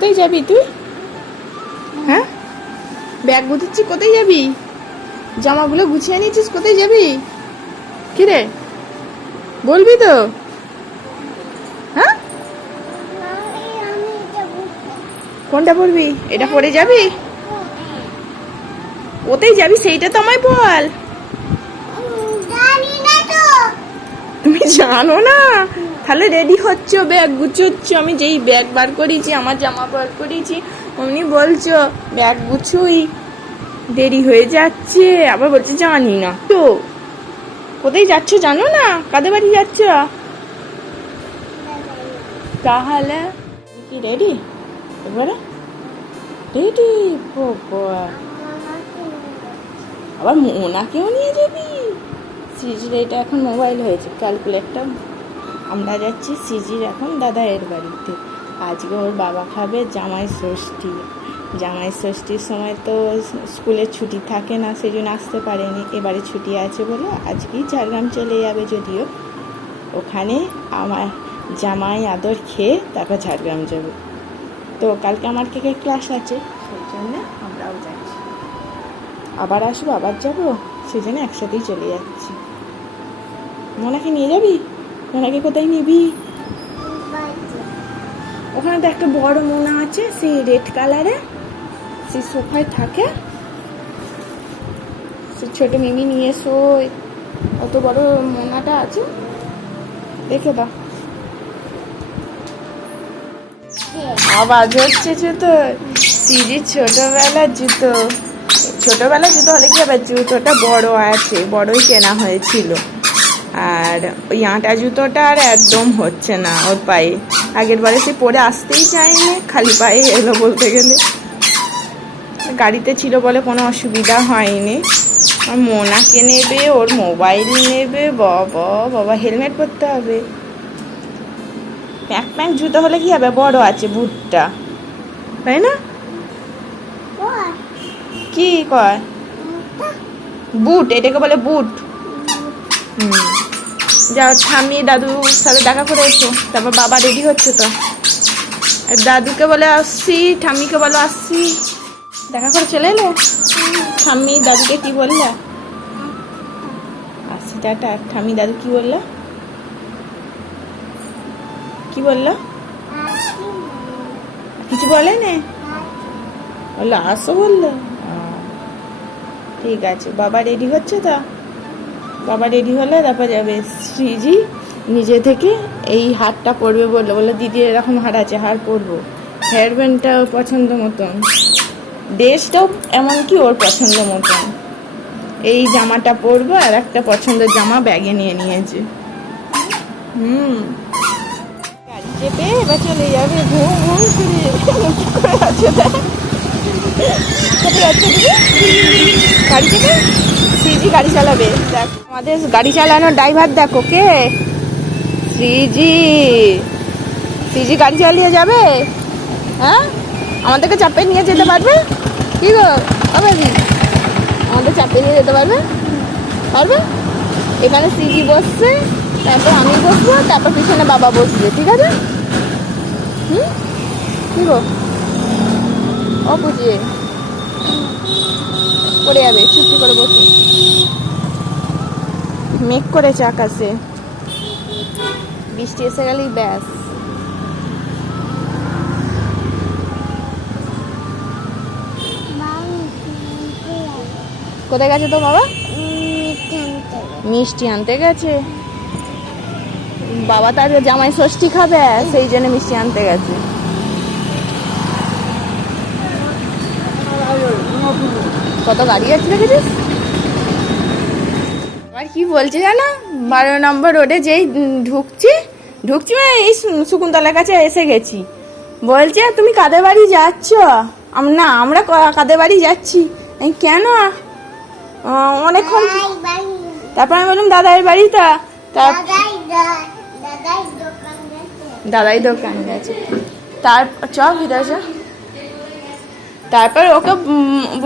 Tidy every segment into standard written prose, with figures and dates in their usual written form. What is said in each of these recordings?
কোথায় যাবি তুই? হ্যাঁ, ব্যাগ গুছিয়েছিস, কোথায় যাবি? জামাগুলো গুছিয়ে নিয়েছিস, কোথায় যাবি? কিরে বলবি তো? হ্যাঁ, কোনটা পরবি? এটা পরে যাবি? কোথায় যাবি সেইটা তো আমায় বল। তুমি জানো না? তাহলে রেডি হচ্ছ, ব্যাগ গুছোচ্ছ। আমি যেই ব্যাগ বার করেছি, আমার জামা বার করেছি, অমনি বলছো ব্যাগ গুছুই, দেরি হয়ে যাচ্ছে। আবার বলছে জানি না। তো কোথায় যাচ্ছ জানো না? কাদের বাড়ি যাচ্ছ? তাহলে কি রেডি? এবারে রেডি? আবার মোনাকেও নিয়ে যাবি? সিজির এটা এখন মোবাইল হয়েছে, ক্যালকুলেটর। আমরা যাচ্ছি সিজির এখন দাদায়ের বাড়িতে। আজকে ওর বাবা খাবে জামাই ষষ্ঠী। জামাই ষষ্ঠীর সময় তো স্কুলে ছুটি থাকে না, সেই জন্য আসতে পারেনি। এবারে ছুটি আছে বলে আজকেই ঝাড়গ্রাম চলে যাবে। যদিও ওখানে আমার জামাই আদর খেয়ে তারপর ঝাড়গ্রাম যাবে। তো কালকে আমার কেকের ক্লাস আছে, সেই জন্য আমরাও যাচ্ছি। আবার আসবো, আবার যাবো, সেই জন্য একসাথেই চলে যাচ্ছি। মোনাকে নিয়ে যাবি? মোনাকে কোথায় নিবি? ওখানে তো একটা বড় মোনা আছে, সেই রেড কালারে, সেই সোফায় থাকে। সে ছোট মিমি নিয়ে এসো, অত বড় মোনাটা আছে, দেখে দাও। আওয়াজ হচ্ছে জুতো, সিজির ছোটবেলার জুতো। ছোটবেলার জুতো হলে কি হবে, জুতোটা বড় আছে, বড়ই কেনা হয়েছিল। আর ওই আঁটা জুতোটা আর একদম হচ্ছে না ওর পায়ে। আগের বারে সে পরে আসতেই চায়নি, খালি পায়ে এলো বলতে গেলে। গাড়িতে ছিল বলে কোনো অসুবিধা হয়নি। আর মোনাকে নেবে, ওর মোবাইল নেবে, বাবা বাবা, হেলমেট পরতে হবে। প্যাক প্যাক জুতো হলে কি হবে, বড় আছে বুটটা, তাই না? কি কয় বুট? এটাকে বলে বুট। যাও, ঠাম্মি দাদুর সাথে দেখা করে এসো, তারপর বাবা রেডি হচ্ছে তো। দাদুকে বলে আসছি, ঠাম্মিকে বলো আসছি, দেখা করে চলে এলে। ঠাম্মি দাদুকে কি বললে? আসছি টাটা। ঠাম্মি দাদু কি বললো? কি বললো? কিছু বলে নে, বললো আসো বললো। ঠিক আছে, বাবা রেডি হচ্ছে তো। বাবা রেডি হলে তারপর যাবে। শ্রীজি নিজে থেকে এই হারটা পরবে বললো, বললো দিদির এরকম হার আছে, হার পরবো। হেয়ার ব্যান্ডটা ওর পছন্দ মতন, ড্রেসটাও এমনকি ওর পছন্দ মতন। এই জামাটা পরবো, আর একটা পছন্দের জামা ব্যাগে নিয়ে নিয়েছে। গাড়ি চেপে এবার চলে যাবে ঘুম ঘুম করে আছে। কোথায় যাচ্ছে দিদি? গাড়ি চেপে শ্রীজি গাড়ি চালাবে। দেখ আমাদের গাড়ি চালানোর ড্রাইভার দেখো কে, শ্রীজি। শ্রীজি গাড়ি চালিয়ে যাবে। হ্যাঁ, আমাদেরকে চাপে নিয়ে যেতে পারবে? কি গো বাবাজি, আমাদের চাপে নিয়ে যেতে পারবে? পারবে? এখানে শ্রীজি বসছে, তারপর আমি বসবো, তারপর পিছনে বাবা বসবে, ঠিক আছে? কি গো ও বুঝিয়ে পড়ে যাবে, চুপটি করে বসে। মেঘ করেছে আকাশে, বৃষ্টি এসে গেলেই ব্যাস। কোথায় গেছে তো বাবা? মিষ্টি আনতে গেছে। বাবা তার জামাই ষষ্ঠী খাবে, সেই জন্য মিষ্টি আনতে গেছে। কত গাড়ি আছে দেখেছিস? আর কি বলছে জানো, 12 নম্বর রোডে যেই ঢুকছি মানে এই শকুন্তলার কাছে এসে গেছি। বলছে তুমি কাদের বাড়ি যাচ্ছ? না, আমরা কাদের বাড়ি যাচ্ছি। কেন? অনেকক্ষণ। তারপর আমি বললাম দাদার বাড়িটা। দাদাই দোকান গেছে। তারপর চল ভিতরে। তারপর ওকে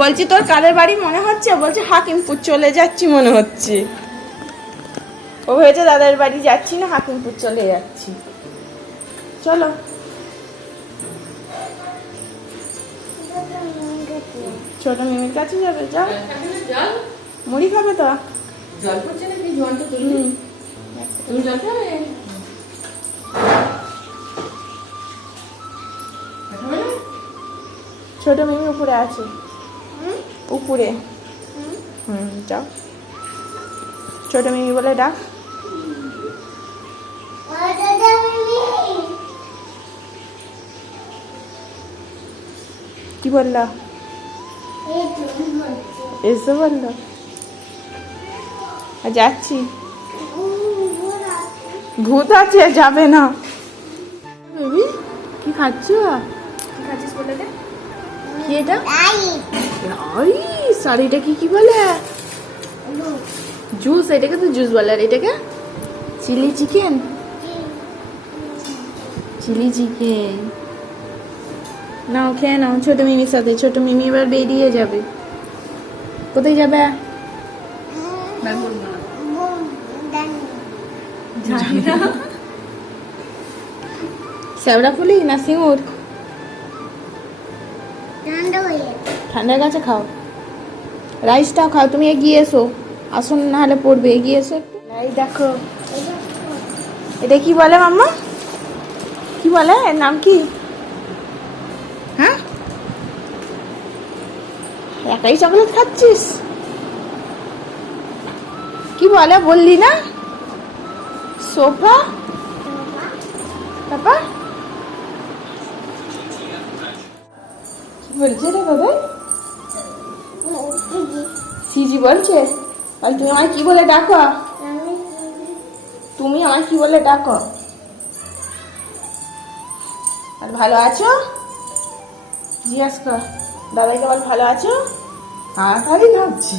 বলছি তোর কাদের বাড়ি মনে হচ্ছে? বলছে হাকিমপুর চলে যাচ্ছি মনে হচ্ছে। ও ভেবেছে দাদার বাড়ি যাচ্ছি না, হাকিমপুর চলে যাচ্ছি। চলো। ছোট মিমির কাছে যাবে, যাও। জল মুড়ি খাবে তো? জল পড়ছে নাকি? জলটা তুলবি? তুমি জল খাবে? খাবে না? ছোট মিমি উপরে আছে, উপরে। যাও, ছোট মিমি বলে ডাক। কি বললা? এসে বললো যাচ্ছি, ভূত আছে, যাবে না। বেবি কি খাচ্ছ? কি খাচ্ছিস বলে দে। কি এটা? আর এটা কি বলে? জুস। এটাকে তো জুস বলে। আর এটাকে চিলি চিকেন। চিলি চিকেন নাও, খেয়ে নাও ছোট মিমির সাথে। ছোট মিমি এবার বেরিয়ে যাবে। কোথায় যাবে? শ্যাওড়া ফুলি না সিঙ্গুর? ঠান্ডা গাছে খাও, রাইসটাও খাও। তুমি এগিয়ে এসো, আসুন না হলে পড়বে। এগিয়ে এসো একটু। এই দেখো, এটা কি বলে মাম্মা? কি বলে? এর নাম কি? হ্যাঁ, একাই চকলেট খাচ্ছিস? কি বলে বললি না? সোফা। তারপর কি বলছে রে দাদা? সিজি বলছে। তাহলে তুমি আমায় কি বলে ডাকো? তুমি আমায় কি বলে ডাকো? আর ভালো আছো জিজ্ঞাস কর। দাদাকে বল ভালো আছো। তাড়াতাড়ি ভাবছি,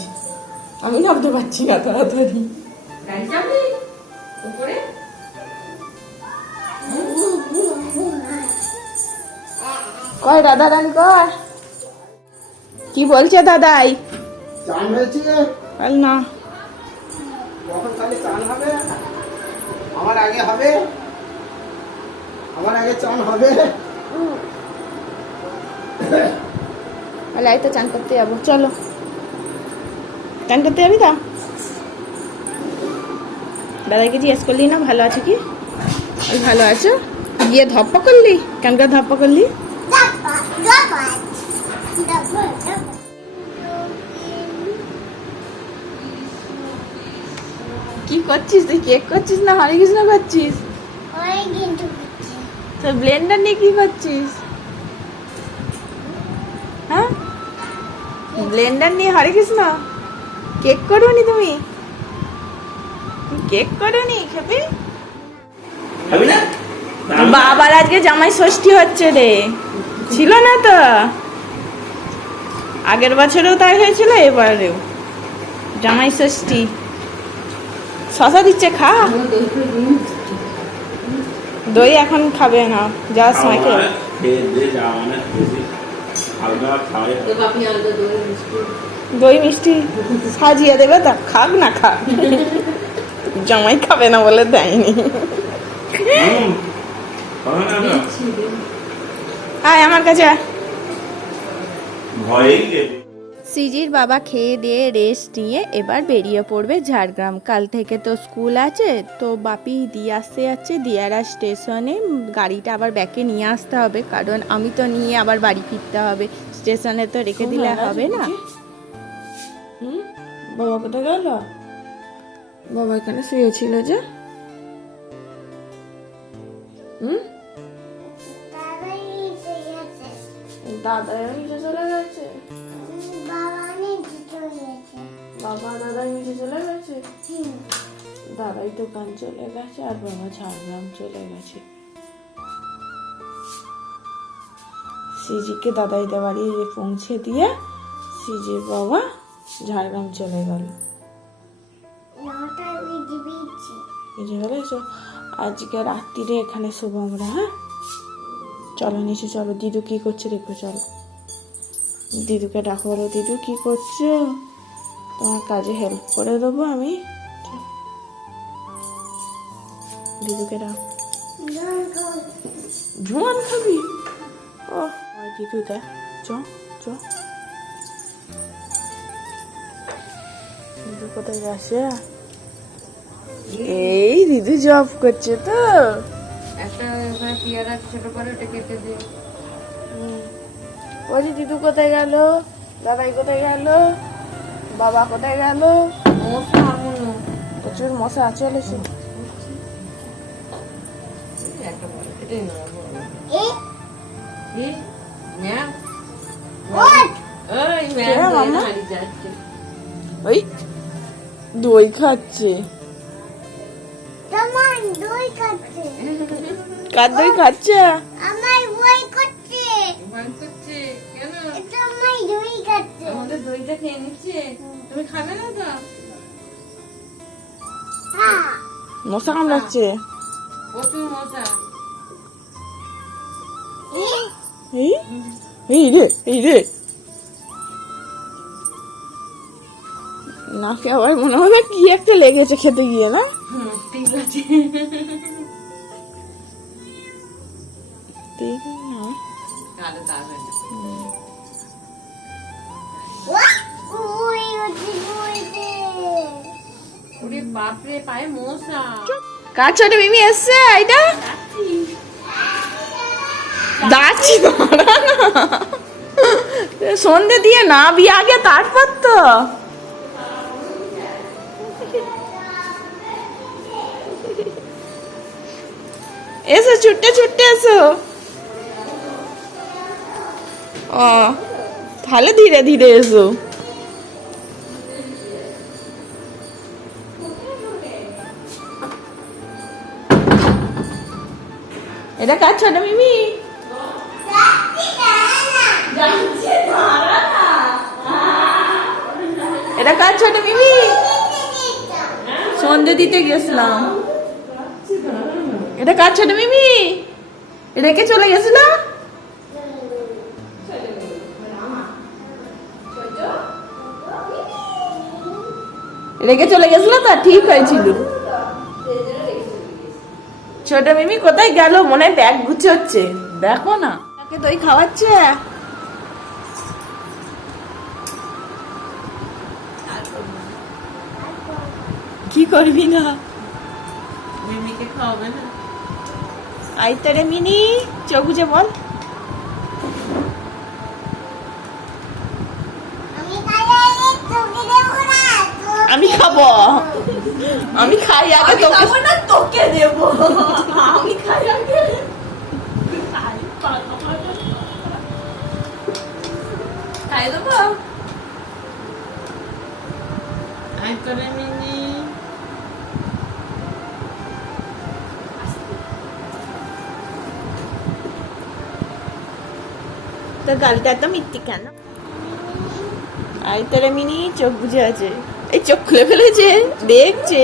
আমি ভাবতে পারছি না তাড়াতাড়ি। গাড়ি চাপবি উপরে? কয় দাদা রান কর। কি বলছে দাদাই? চান হয়েছে? বল না। কখন তাহলে চান হবে? আমার আগে হবে, আমার আগে চান হবে। বলে এই তো চান করতে যাবো, চলো। চান করতে যাবি তা? দাদাকে জিজ্ঞেস করলি না ভালো আছে কি? ওই ভালো আছো? গিয়ে ধপ্পা করলি? কেন করে ধপ্পা করলি? কি করছিস তুই? কেক করছিস না হরে কৃষ্ণ করছিস? তো ব্লেন্ডার নিয়ে কি করছিস? হ্যাঁ, ব্লেন্ডার নিয়ে হরে কৃষ্ণ কেক করোনি তুমি? কেক করোনি? খেপি খাবি না? বাবার আজকে জামাই ষষ্ঠী হচ্ছে রে, ছিল না তো? আগের বছরেও তাই হয়েছিল, এবারেও জামাই ষষ্ঠী। শশা দিচ্ছে, খা। দই এখন খাবে না, যাওয়ার সময় খেয়ে। দই মিষ্টি সাজিয়ে দেবে, তা খাক না খাক। জামাই খাবে না বলে দেয়নি। আয় আমার কাছে। সিজির বাবা খেয়ে দিয়ে রেস্ট নিয়ে এবার বেরিয়ে পড়বে ঝাড়গ্রাম। কাল থেকে তো স্কুল আছে, তো বাপি দিয়ে আসতে যাচ্ছে দিয়ারা স্টেশনে। গাড়িটা আবার ব্যাকে নিয়ে আসতে হবে, কারণ আমি তো নিয়ে আবার বাড়ি ফিরতে হবে। স্টেশনে তো রেখে দিলে হবে না। বাবা কোথায় গেল? বাবা এখানে শুয়েছিল যে। দাদা নিচে চলে গেছে। বাবা দাদা নিচে চলে গেছে। দাদাই দোকান চলে গেছে আর বাবা ঝাড়গ্রাম চলে গেছে। সিজিকে দাদাইদের বাড়ি পৌঁছে দিয়ে সিজির বাবা ঝাড়গ্রাম চলে গেল। আজকে রাত্রিরে এখানে শোবো আমরা। হ্যাঁ চলো নিচে চলো, দিদু কি করছে দেখো। চলো দিদুকে ডাকো, বলো দিদু কি করছো? তোমার কাজে হেল্প করে দেবো আমি। দিদুকে ডাক। জোয়ান খাবি? ও দিদু দেখ, চ চ রিদু কোথায় যাচ্ছে? এই রিদু জব করছে তো। একটা পেয়ারা ছোট করে ওটা কেটে দিই। বলছি দিদু কোথায় গেল, দাদাই কোথায় গেল, বাবা কোথায় গেল? মশলা আমুনো প্রচুর মশা চলেছে। একটা বড় এটাই না এই না ওই ম্যাম মামা? হারি যাচ্ছে। ওই দই খাচ্ছে। তোমার দই খাচ্ছে কার দই খাচ্ছে? আমার বই করছে ভয় করছে কেন? তোমার দই খাচ্ছে আমাদের দইটা খেয়ে নিচ্ছে, তুমি খাবে না তো? হ্যাঁ মশা কামড়াচ্ছে। প্রচুর মশা। এই এই রে, এই রে, নাকে আবার মনে হবে কি একটা লেগেছে খেতে গিয়ে, না? ঠিক আছে। ঠিক না। কালো দাগ হয় না। ওই ওই ওরে বাপরে পায়ে মশা। কার ছোট মিমি এসছে? এটা যাচ্ছি সন্ধে দিয়ে না বিয়ে আগে তারপর তো এসো, ছুটতে ছুটতে এসো। ও তাহলে ধীরে ধীরে এসো। এটা কার ছোট মিমি? এটা কার ছোট মিমি? সন্ধে দিতে গেছিলাম। এটা কার ছোট মিমি? রেখে চলে গেছিল। রেখে চলে গেছিল, তা ঠিক হয়েছিল। ছোট মিমি কোথায় গেল? মনে হয় ব্যাগ গুছোচ্ছে, দেখো না। তাকে দই খাওয়াচ্ছে। কি করবি না? মিমিকে খাওয়াবে না? আইতারে মিনি, চোখ বুঝে বল। আমি খাবো আমি আমি দেবো না খাবো, আমি খাই আগে তোকে না, তোকে দেব। আমি খাই আগে। খাই দেবো। আই করে মিনি। তো গালটা তো মিথ্যে কেন? আই তোরে মিনি, চোখ বুঝে আছে। এই চোখ খুলে ফেলেছে, দেখছে।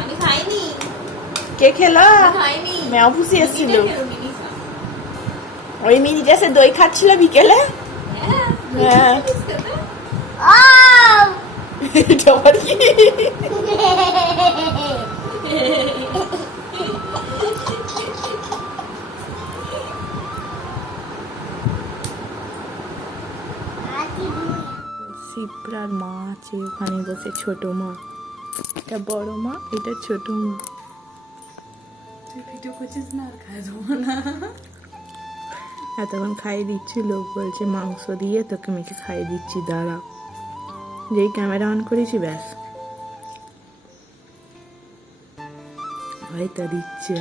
আমি খাইনি, কে খেলা? খাইনি। মেয়া পুষি এসেছিল। ওই মিনিটা সে দই খাচ্ছিল বিকেলে। হ্যাঁ, এটা আবার কি? শিপ্রার মা আছে ওখানে বসে, ছোট মা। এটা বড় মা, এটা ছোট মা। তুই ভিডিও করছিস না? আর খাই দেবো না। এতক্ষণ খাইয়ে দিচ্ছিল, বলছে মাংস দিয়ে তোকে মেখে খাইয়ে দিচ্ছি, দাঁড়া। যেই ক্যামেরা অন করেছি ব্যাস হয়তো দিচ্ছে।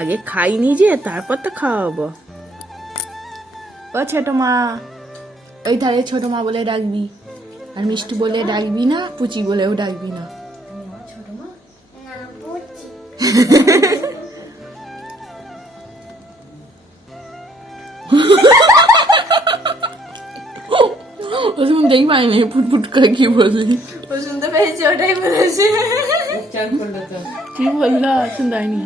আগে খাইনি যে, তারপর তো খাওয়াবো। ও ছোট মা, ওই ধারে ছোট মা বলে ডাকবি, আর মিষ্টি বলে ডাকবি না, পুচি বলেও ডাকবি না। না বুঝছি ও শুনতেই পাইনি, ফুটফুট করে কি বললি? ও শুনতে পেয়েছে, ওটাই বলেছে। উচ্চারণ করলো তো। কি বললো? শুনতে পাইনি।